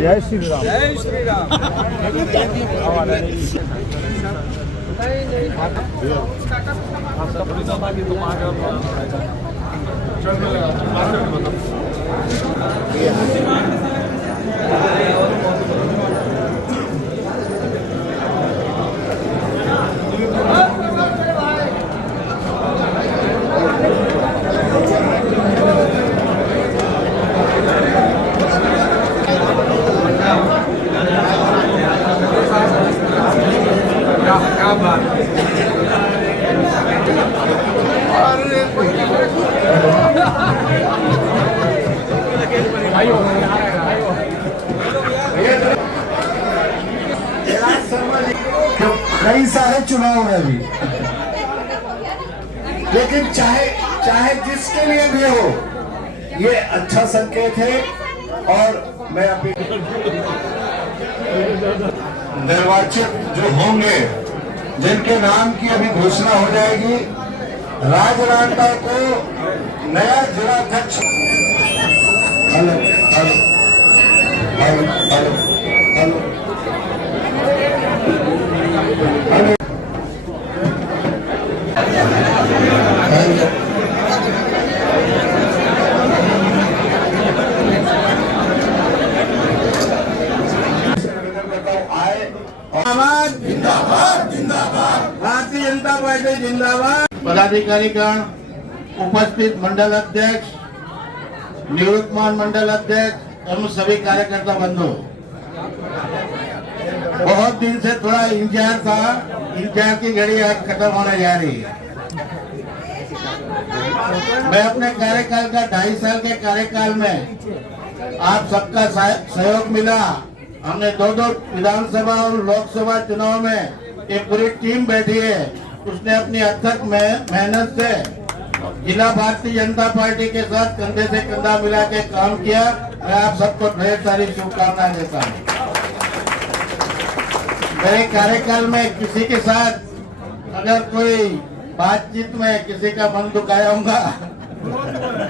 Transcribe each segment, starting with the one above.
जय श्री राम। जय श्री राम। कई सारे चुनाव है अभी, लेकिन चाहे जिसके लिए भी हो, ये अच्छा संकेत है। और मैं अभी निर्वाचित जो होंगे, जिनके नाम की अभी घोषणा हो जाएगी, राजनांदगांव को नया जिलाध्यक्ष। Hello hello hello hello hello जिंदाबाद जिंदाबाद, भारतीय जनता पार्टी जिंदाबाद। पदाधिकारीगण, उपस्थित मंडल अध्यक्ष, निवृत्तमान मंडल अध्यक्ष एवं सभी कार्यकर्ता बंधु, बहुत दिन से थोड़ा इंतजार था, इंतजार की घड़ी आज खत्म होने जा रही है। मैं अपने कार्यकाल का 2.5 साल के कार्यकाल में आप सबका सहयोग मिला। हमने 2 विधानसभा और लोकसभा चुनाव में एक पूरी टीम बैठी है, उसने अपनी अथक मेहनत से जिला भारतीय जनता पार्टी के साथ कंधे से कंधा मिला के काम किया। मैं आप सबको ढेर सारी शुभकामनाएं देता हूँ। मेरे कार्यकाल में किसी के साथ अगर कोई बातचीत में किसी का मन दुखाया होगा,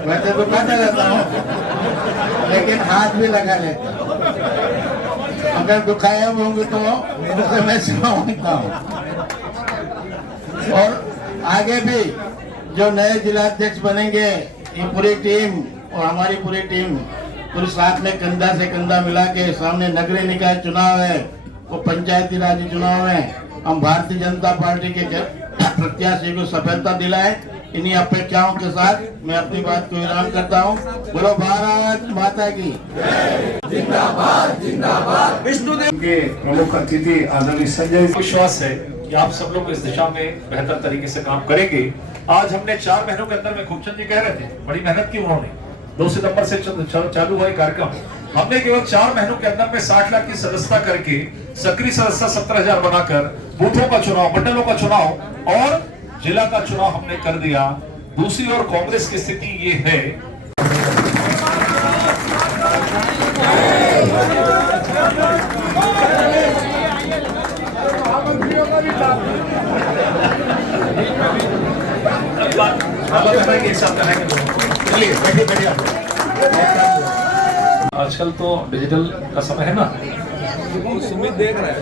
वैसे दुखाता रहता हूँ, लेकिन हाथ भी लगा लेता हूँ। अगर दुखाया होंगे तो उनसे मैं सुनाऊंगा। और आगे भी जो नए जिलाध्यक्ष बनेंगे, ये पूरी टीम और हमारी पूरी टीम पूरे साथ में कंधा से कंधा मिला के, सामने नगरीय निकाय चुनाव है, वो पंचायती राज चुनाव है, हम भारतीय जनता पार्टी के प्रत्याशी को सफलता दिलाए। इन्हीं अपेक्षाओं के साथ मैं अपनी बात को विराम करता हूँ। बोलो भारत माता की जिंदाबाद जिंदाबाद। विष्णुदेव के प्रमुख अतिथि आदरणीय संजय, विश्वास है कि आप सब लोग इस दिशा में बेहतर तरीके से काम करेंगे। आज हमने 4 महीनों के अंदर में खूबचंद जी कह रहे थे, बड़ी मेहनत की उन्होंने। 2 सितंबर से चालू हुआ कार्यक्रम, हमने केवल 4 महीनों के अंदर में 60 लाख की सदस्यता करके सक्रिय सदस्य 17,000 बनाकर बूथों का चुनाव, मंडलों का चुनाव और जिला का चुनाव हमने कर दिया। दूसरी ओर कांग्रेस की स्थिति ये है, आजकल तो डिजिटल का समय है ना। सुमित देख रहा है।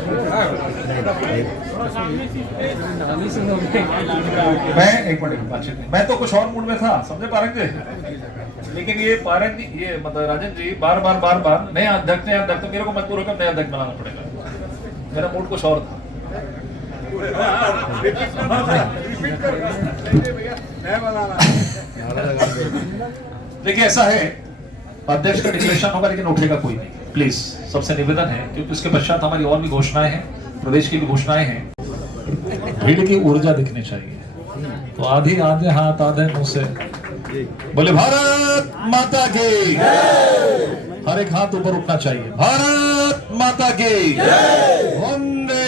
मैं तो कुछ और मूड में था, समझे पारंग जी। लेकिन ये पारंग ये मतलब राजन जी बार बार नया अध्यक्ष तो मेरे को मजबूर होकर नया अध्यक्ष बनाना पड़ेगा। मेरा मूड कुछ और था। देखिए ऐसा है, अध्यक्ष का डिक्लेरेशन होगा लेकिन उठेगा कोई नहीं, प्लीज सबसे निवेदन है, क्योंकि उसके पश्चात हमारी और भी घोषणाएं हैं, प्रदेश की भी घोषणाएं हैं। भीड़ की ऊर्जा दिखनी चाहिए, तो आधे हाथ आधे मुंह से बोले भारत माता की, हर एक हाथ ऊपर उठना चाहिए। भारत माता की, वंदे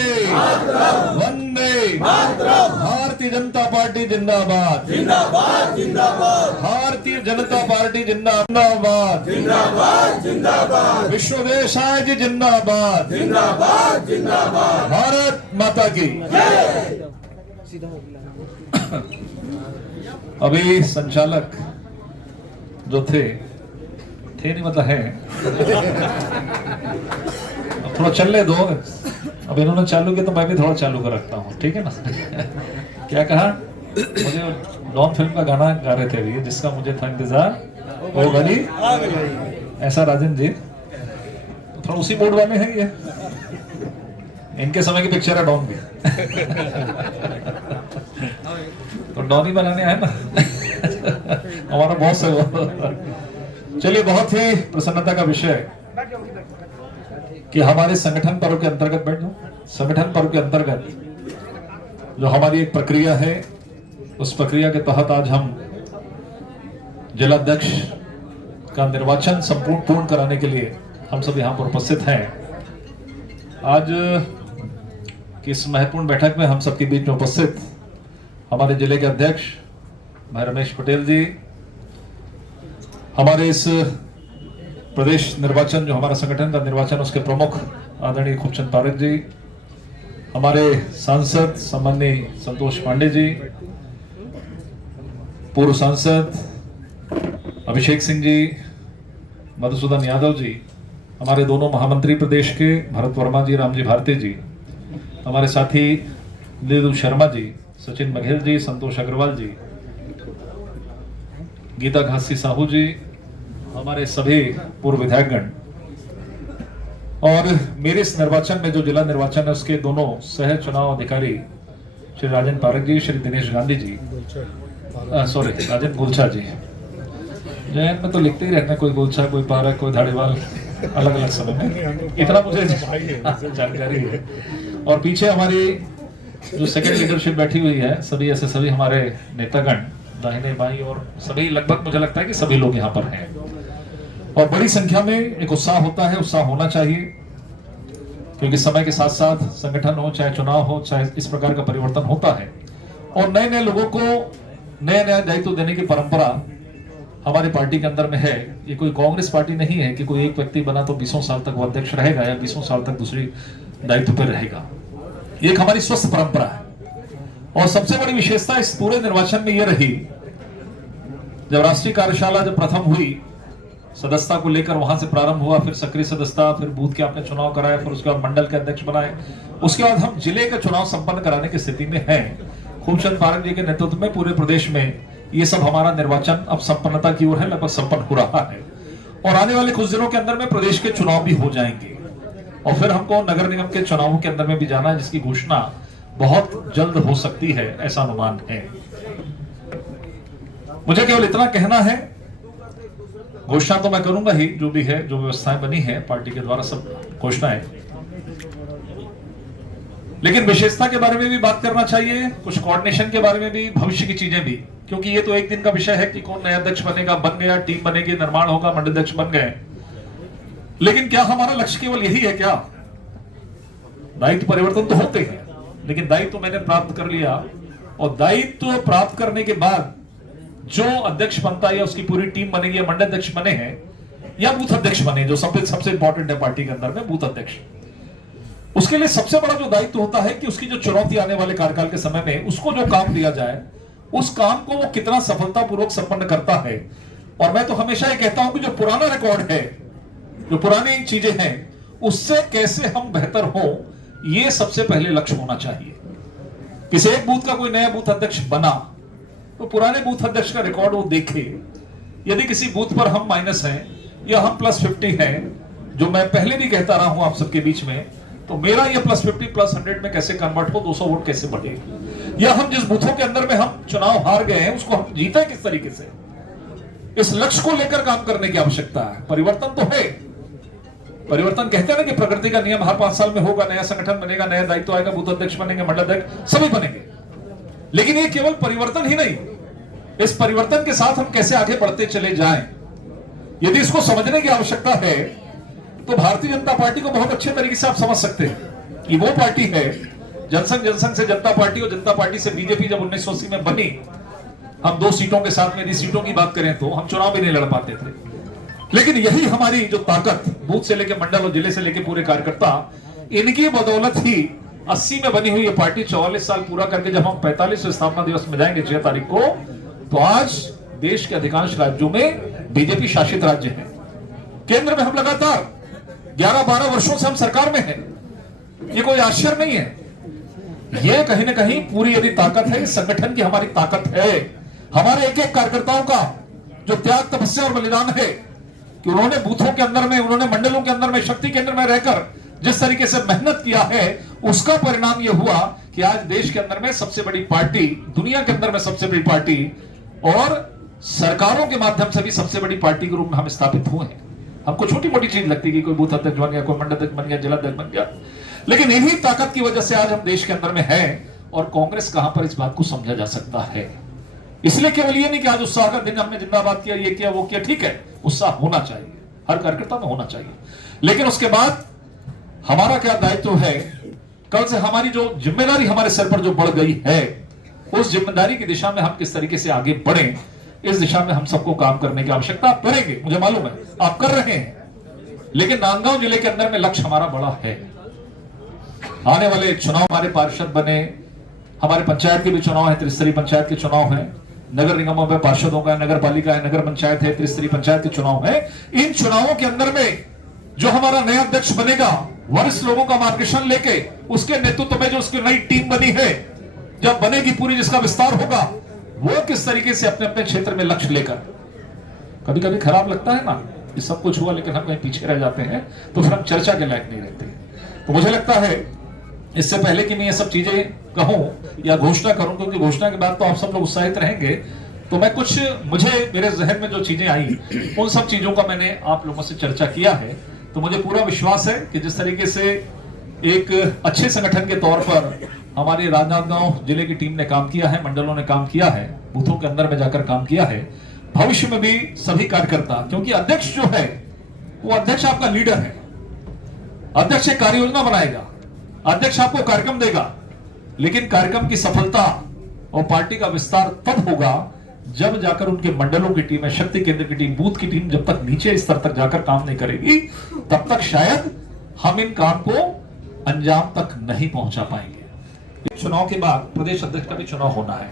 वंदे, भारतीय जनता पार्टी जिंदाबाद जिंदाबाद जिंदाबाद, भारतीय जनता पार्टी जिंदाबाद जिंदाबाद जिंदाबाद, विश्वदेशाय जी जिंदाबाद जिंदाबाद जिंदाबाद, भारत माता की। अभी संचालक जो थे नहीं मतलब है थोड़ा चलने दो, अब इन्होंने चालू किया तो मैं भी थोड़ा चालू कर रखता हूँ, ठीक है ना। क्या कहा, मुझे डॉन फिल्म का गाना गा रहे थे अभी, जिसका मुझे था इंतजार वो घड़ी, ऐसा राजन जी तो थोड़ा उसी मूड वाले हैं ये, इनके समय की पिक्चर है डॉन की। तो डॉन ही बनाने आए ना, हमारा बॉस है वो। चलिए, बहुत ही प्रसन्नता का विषय कि हमारे संगठन पर्व के अंतर्गत बैठ जाओ, संगठन पर्व के अंतर्गत जो हमारी एक प्रक्रिया है, उस प्रक्रिया के तहत आज हम जिलाध्यक्ष का निर्वाचन संपूर्ण पूर्ण कराने के लिए हम सब यहाँ पर उपस्थित हैं। आज की इस महत्वपूर्ण बैठक में हम सबके बीच में उपस्थित हमारे जिले के अध्यक्ष भाई रमेश पटेल जी, हमारे इस प्रदेश निर्वाचन जो हमारा संगठन का निर्वाचन उसके प्रमुख आदरणीय खूबचंद पारक जी, हमारे सांसद सम्माननीय संतोष पांडे जी, पूर्व सांसद अभिषेक सिंह जी, मधुसूदन यादव जी, हमारे दोनों महामंत्री प्रदेश के भरत वर्मा जी, रामजी भारती जी, हमारे साथी लीलू शर्मा जी, सचिन बघेल जी, संतोष अग्रवाल जी, गीता घासी साहू जी, हमारे सभी पूर्व विधायकगण और मेरे इस निर्वाचन में जो जिला निर्वाचन है उसके दोनों सह चुनाव अधिकारी श्री राजन पारक जी, श्री दिनेश गांधी जी, सॉरी राजन गुलछा जी, जैन में तो लिखते ही रहते हैं, कोई गुलछा, कोई पारक, कोई धाड़ीवाल, अलग अलग समय में, इतना मुझे जानकारी है। और पीछे हमारी जो सेकंड लीडरशिप बैठी हुई है, सभी ऐसे सभी हमारे नेतागण दाहिने बाई और सभी, लगभग मुझे लगता है कि सभी लोग यहाँ पर हैं और बड़ी संख्या में एक उत्साह होता है, उत्साह होना चाहिए, क्योंकि समय के साथ साथ संगठन हो, चाहे चुनाव हो, चाहे इस प्रकार का परिवर्तन होता है और नए नए लोगों को नया नया दायित्व देने की परंपरा हमारी पार्टी के अंदर में है। ये कोई कांग्रेस पार्टी नहीं है कि कोई एक व्यक्ति बना तो 20 साल तक वो अध्यक्ष रहेगा या 20 साल तक दूसरी दायित्व पर रहेगा। ये एक हमारी स्वस्थ परंपरा है और सबसे बड़ी विशेषता इस पूरे निर्वाचन में ये रही, जब राष्ट्रीय कार्यशाला जब प्रथम हुई, सदस्यता को लेकर वहां से प्रारंभ हुआ, फिर सक्रिय सदस्यता, फिर बूथ के आपने चुनाव कराए, फिर उसके बाद मंडल के अध्यक्ष बनाए, उसके बाद हम जिले का चुनाव संपन्न कराने की स्थिति में हैं। खूबचंद पारक जी के नेतृत्व में पूरे प्रदेश में ये सब हमारा निर्वाचन अब संपन्नता की ओर है, लगभग संपन्न हो रहा है और आने वाले कुछ दिनों के अंदर में प्रदेश के चुनाव भी हो जाएंगे और फिर हमको नगर निगम के चुनावों के अंदर में भी जाना है, जिसकी घोषणा बहुत जल्द हो सकती है, ऐसा अनुमान है। मुझे केवल इतना कहना है, घोषणा तो मैं करूंगा ही, जो भी है, जो व्यवस्थाएं बनी है पार्टी के द्वारा सब घोषणाएं, लेकिन विशेषता के बारे में भी बात करना चाहिए, कुछ कोऑर्डिनेशन के बारे में भी, भविष्य की चीजें भी, क्योंकि ये तो एक दिन का विषय है कि कौन नया अध्यक्ष बनेगा, बन गया, टीम बनेगी, निर्माण होगा, मंडल अध्यक्ष बन गए, लेकिन क्या हमारा लक्ष्य केवल यही है क्या? दायित्व परिवर्तन तो होते हैं, लेकिन दायित्व मैंने प्राप्त कर लिया और दायित्व प्राप्त करने के बाद जो अध्यक्ष बनता है या उसकी पूरी टीम बनेगी या मंडल अध्यक्ष बने हैं या बूथ अध्यक्ष बने, जो सबसे इंपॉर्टेंट है पार्टी के अंदर में, बूथ अध्यक्ष, उसके लिए सबसे बड़ा जो दायित्व होता है कि उसकी जो चुनौती आने वाले कार्यकाल के समय में उसको जो काम दिया जाए, उस काम को वो कितना सफलतापूर्वक संपन्न करता है। और मैं तो हमेशा ये कहता हूं कि जो पुराना रिकॉर्ड है, जो पुरानी चीजें हैं, उससे कैसे हम बेहतर हो, ये सबसे पहले लक्ष्य होना चाहिए। किसी एक बूथ का कोई नया बूथ अध्यक्ष बना तो पुराने बूथ अध्यक्ष का रिकॉर्ड वो देखे, यदि किसी बूथ पर हम माइनस हैं या हम +50 हैं, जो मैं पहले भी कहता रहा हूं आप सबके बीच में, तो मेरा ये +50 +100 में कैसे कन्वर्ट हो, 200 वोट कैसे बढ़े, या हम जिस बूथों के अंदर में हम चुनाव हार गए हैं उसको हम जीते किस तरीके से, इस लक्ष्य को लेकर काम करने की आवश्यकता है। परिवर्तन तो है, परिवर्तन कहते हैं ना कि प्रकृति का नियम, हर 5 साल में होगा, नया संगठन बनेगा, नया दायित्व आएगा, बूथ अध्यक्ष बनेंगे, मंडल अध्यक्ष, सभी बनेंगे, लेकिन ये केवल परिवर्तन ही नहीं, इस परिवर्तन के साथ हम कैसे आगे बढ़ते चले जाएं, यदि इसको समझने की आवश्यकता है तो भारतीय जनता पार्टी को बहुत अच्छे तरीके से आप समझ सकते हैं कि वो पार्टी है, जनसंघ से जनता पार्टी और जनता पार्टी से बीजेपी जब 1980 में बनी, हम 2 सीटों के साथ में, यदि सीटों की बात करें तो हम चुनाव भी नहीं लड़ पाते थे, लेकिन यही हमारी जो ताकत, बूथ से लेकर मंडल और जिले से लेकर पूरे कार्यकर्ता, इनकी बदौलत ही 80 में बनी हुई ये पार्टी 44 साल पूरा करके जब हम 45वें स्थापना दिवस में जाएंगे 6 तारीख को, तो आज देश के अधिकांश राज्यों में बीजेपी शासित राज्य हैं, केंद्र में हम लगातार 11-12 वर्षों से हम सरकार में हैं, ये कोई आश्चर्य नहीं है। ये कहीं ना कहीं पूरी यदि ताकत है, इस संगठन की हमारी ताकत है, हमारे एक एक कार्यकर्ताओं का जो त्याग, तपस्या और बलिदान है कि उन्होंने बूथों के अंदर में, उन्होंने मंडलों के अंदर में, शक्ति केंद्र में रहकर जिस तरीके से मेहनत किया है, उसका परिणाम यह हुआ कि आज देश के अंदर में सबसे बड़ी पार्टी, दुनिया के अंदर में सबसे बड़ी पार्टी और सरकारों के माध्यम से भी सबसे बड़ी पार्टी के रूप में हम स्थापित हुए हैं। हमको छोटी मोटी चीज लगती है कि कोई बूथ अध्यक्ष बन गया, कोई मंडल अध्यक्ष बन गया, जिला अध्यक्ष बन गया, लेकिन इन्हीं ताकत की वजह से आज हम देश के अंदर में हैं। और कांग्रेस कहां पर इस बात को समझा जा सकता है। इसलिए केवल ये नहीं कि आज उत्साह का दिन हमने जिंदाबाद किया, ये किया, वो किया, ठीक है, उत्साह होना चाहिए, हर कार्यकर्ता में होना चाहिए, लेकिन उसके बाद हमारा क्या दायित्व है, कल से हमारी जो जिम्मेदारी हमारे सर पर जो बढ़ गई है, उस जिम्मेदारी की दिशा में हम किस तरीके से आगे बढ़ें, इस दिशा में हम सबको काम करने की आवश्यकता। आप करेंगे, मुझे मालूम है आप कर रहे हैं, लेकिन नांदगांव जिले के अंदर में लक्ष्य हमारा बड़ा है। आने वाले चुनाव, हमारे पार्षद बने, हमारे पंचायत के भी चुनाव है, त्रिस्तरीय पंचायत के चुनाव है, नगर निगमों में पार्षदों का, नगर पालिका है, नगर पंचायत है, त्रिस्तरीय पंचायत के चुनाव है। इन चुनावों के अंदर में जो हमारा नया अध्यक्ष बनेगा, वरिष्ठ लोगों का मार्गदर्शन लेके, उसके नेतृत्व में जो उसकी नई टीम बनी है, जब बनेगी पूरी, जिसका विस्तार होगा, वो किस तरीके से अपने अपने क्षेत्र में लक्ष्य लेकर, कभी कभी खराब लगता है ना, ये सब कुछ हुआ लेकिन हम कहीं पीछे रह जाते हैं, तो फिर हम चर्चा के लायक नहीं रहते। तो मुझे लगता है इससे पहले कि मैं ये सब चीजें कहूं या घोषणा करूं, क्योंकि घोषणा के बाद तो आप सब लोग उत्साहित रहेंगे, तो मैं कुछ, मुझे मेरे जहन में जो चीजें आई, उन सब चीजों का मैंने आप लोगों से चर्चा किया है। तो मुझे पूरा विश्वास है कि जिस तरीके से एक अच्छे संगठन के तौर पर हमारी राजनांदगांव जिले की टीम ने काम किया है, मंडलों ने काम किया है, बूथों के अंदर में जाकर काम किया है, भविष्य में भी सभी कार्यकर्ता, क्योंकि अध्यक्ष जो है वो अध्यक्ष आपका लीडर है, अध्यक्ष एक कार्य योजना बनाएगा, अध्यक्ष आपको कार्यक्रम देगा, लेकिन कार्यक्रम की सफलता और पार्टी का विस्तार तब होगा जब जाकर उनके मंडलों की टीम, शक्ति केंद्र की टीम, बूथ की टीम जब तक नीचे स्तर तक जाकर काम नहीं करेगी, तब तक शायद हम इन काम को अंजाम तक नहीं पहुंचा पाएंगे। चुनाव के बाद प्रदेश अध्यक्ष का भी चुनाव होना है,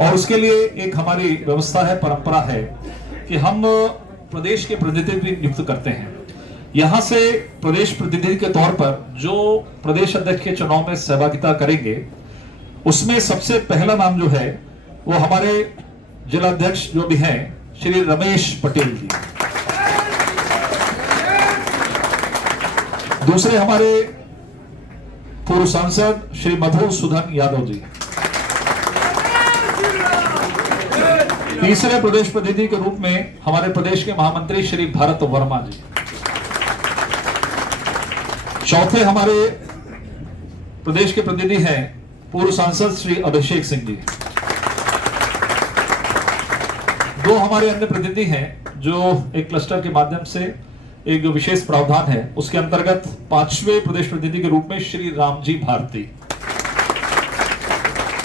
और उसके लिए एक हमारी व्यवस्था है, परंपरा है कि हम प्रदेश के प्रतिनिधि भी नियुक्त करते हैं। यहां से प्रदेश प्रतिनिधि के तौर पर जो प्रदेश अध्यक्ष के चुनाव में सहभागिता करेंगे, उसमें सबसे पहला नाम जो है वो हमारे जिलाध्यक्ष जो भी हैं, श्री रमेश पटेल जी। दूसरे हमारे पूर्व सांसद श्री मधुसूदन यादव जी। तीसरे प्रदेश प्रतिनिधि के रूप में हमारे प्रदेश के महामंत्री श्री भरत वर्मा जी। चौथे हमारे प्रदेश के प्रतिनिधि हैं पूर्व सांसद श्री अभिषेक सिंह जी। दो हमारे अन्य प्रतिनिधि हैं जो एक क्लस्टर के माध्यम से एक जो विशेष प्रावधान है उसके अंतर्गत पांचवें प्रदेश प्रतिनिधि के रूप में श्री रामजी भारती,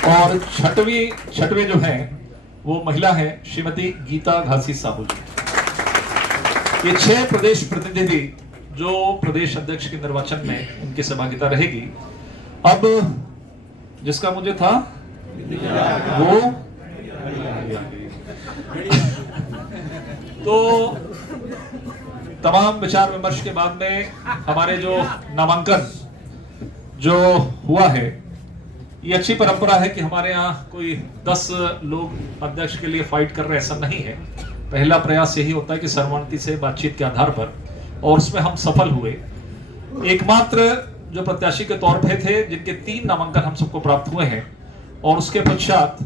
और छठवें जो है वो महिला है श्रीमती गीता घासी साहू जी। ये 6 प्रदेश प्रतिनिधि जो प्रदेश अध्यक्ष के निर्वाचन में उनकी सहभागिता रहेगी। अब जिसका मुझे था वो तो तमाम विचार विमर्श के बाद में हमारे जो नामांकन जो हुआ है, ये अच्छी परंपरा है कि हमारे यहाँ कोई 10 लोग अध्यक्ष के लिए फाइट कर रहे, ऐसा नहीं है। पहला प्रयास यही होता है कि सर्वसम्मति से बातचीत के आधार पर, और उसमें हम सफल हुए। एकमात्र जो प्रत्याशी के तौर पे थे जिनके 3 नामांकन हम सबको प्राप्त हुए हैं, और उसके पश्चात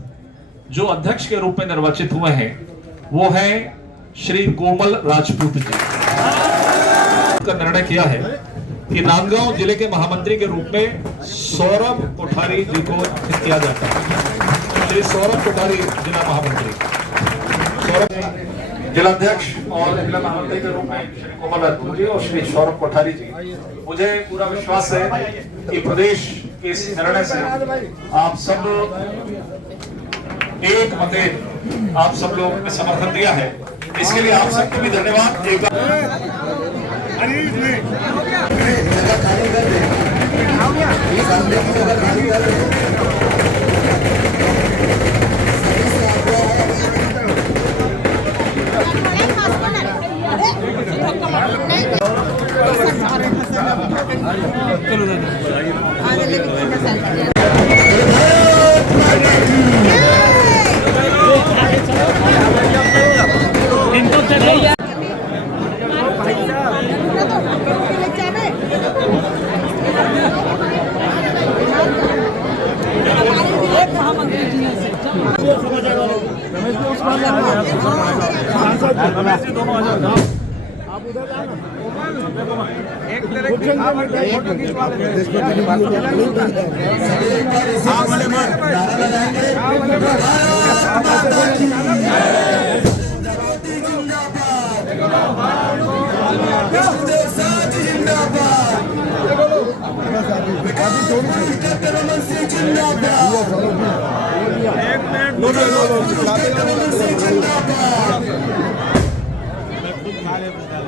जो अध्यक्ष के रूप में निर्वाचित हुए हैं वो है श्री कोमल राजपूत जी। का निर्णय किया है कि नांदगांव जिले के महामंत्री के रूप में सौरभ कोठारी जी को किया जाता है। श्री सौरभ कोठारी जिला महामंत्री, सौरभ जिलाध्यक्ष और जिला महामंत्री के रूप में श्री कोमल राजपूत जी और श्री सौरभ कोठारी जी। मुझे पूरा विश्वास है कि प्रदेश के इस निर्णय से आप सब एक मते आप सब लोगों ने समर्थन दिया है, इसके लिए आप सबको भी धन्यवाद। नहीं एक तरह की फोटो खिंचवा लेते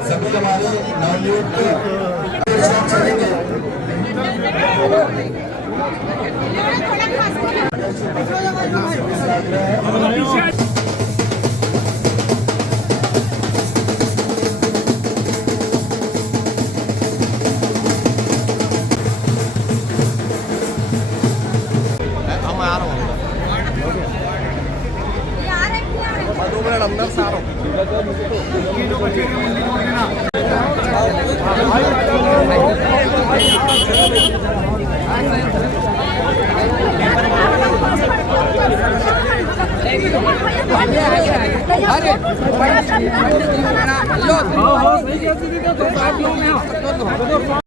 सभी हमारे नवनियुक्त चलेंगे। अंदर सारो अरे